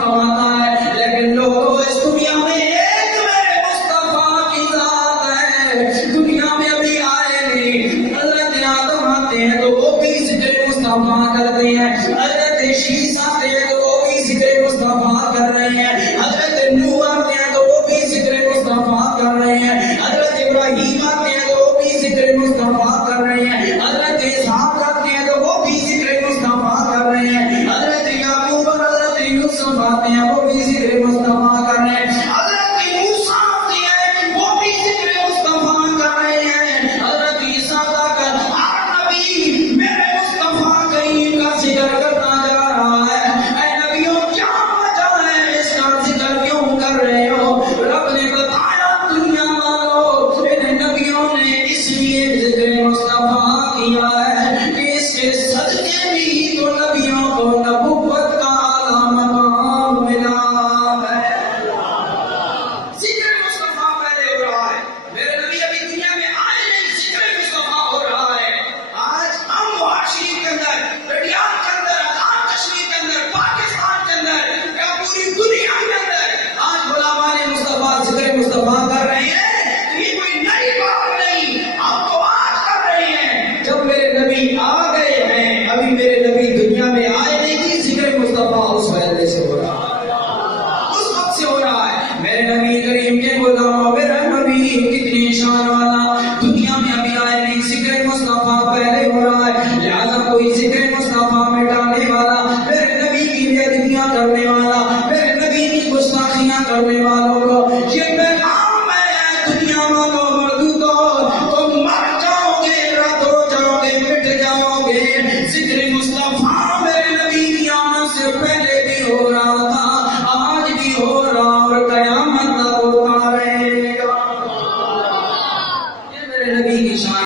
کماتا ہے، لیکن لوگوں اس دنیا میں ایک میرے مصطفیٰ کی ذات ہے، دنیا میں ابھی آئے نہیں۔ حضرت آدم آتے ہیں تو وہ بھی ذکر مصطفیٰ کرتے ہیں، حضرت شیس آتے ہیں تو وہ بھی ذکر مصطفیٰ کر رہے ہیں، حضرت نوح آتے ہیں تو وہ بھی ذکر مصطفیٰ کر رہے ہیں، حضرت ابراہیم آتے ہیں تو وہ بھی ذکر مصطفیٰ کر رہے ہیں، حضرت اسحاق آتے ہیں تو وہ بھی ذکر مصطفیٰ کر رہے ہیں، حضرت یعقوب اور حضرت یوسف آتے ہیں وہ بھی ذکر مصطفیٰ کر رہے ہیں، حضرت موسیٰ آتے ہیں وہ بھی ذکر مصطفیٰ کر رہے ہیں، حضرت عیسیٰ کا کر ہر نبی میرے مصطفیٰ کہیں کا ذکر کرتا جا رہا ہے۔ اے نبیوں کیا وجہ ہے، اس کا ذکر کیوں کر رہے ہو؟ رب نے بتایا دنیا والوں، ان نبیوں نے اس لیے ذکر مصطفیٰ کیا ہے کہ اس کے صدقے بھی تو نبیوں کو نبوت کا اعلیٰ مقام ملا ہے۔ ذکر مصطفیٰ پہلے ہو رہا ہے، میرے نبی ابھی دنیا میں آئے نہیں، ذکر مصطفیٰ ہو رہا ہے۔ آج ہم معاشرے کے اندر، ریڈیان کے اندر، آزاد کشمیر کے اندر، پاکستان کے اندر یا پوری دنیا کے اندر آج غلامان مصطفیٰ ذکر مصطفیٰ کر رہے ہیں۔ یہ کوئی نئی بات نہیں، ہم تو آج کر رہے ہیں۔ جب میرے نبی آ گئے ہیں، ابھی میرے نبی دنیا میں آئے نہیں کہ ذکر مصطفیٰ اس وجہ سے ہو رہا ہے، اس وقت سے ہو رہا ہے۔ میرے نبی کریم کے غلاموں، میرا نبی کتنی شان والا، دنیا میں ابھی آئے نہیں، ذکر مصطفیٰ پہلے ہو رہا ہے، لہذا کوئی ذکر مصطفیٰ مٹانے والا، میرے نبی کی بے ادبیاں کرنے والا، میرے نبی کی گستاخیاں کرنے والوں کو یہ پیغام ہے، دنیا والوں مردودو تم مر جاؤ گے، رد ہو جاؤ گے، مٹ جاؤ گے۔ ذکر مصطفیٰ میرے نبی کی آمد سے پہلے بھی ہو رہا تھا، آج بھی ہو رہا اور قیامت تک ہوتا رہے گا۔ یہ میرے نبی کی شان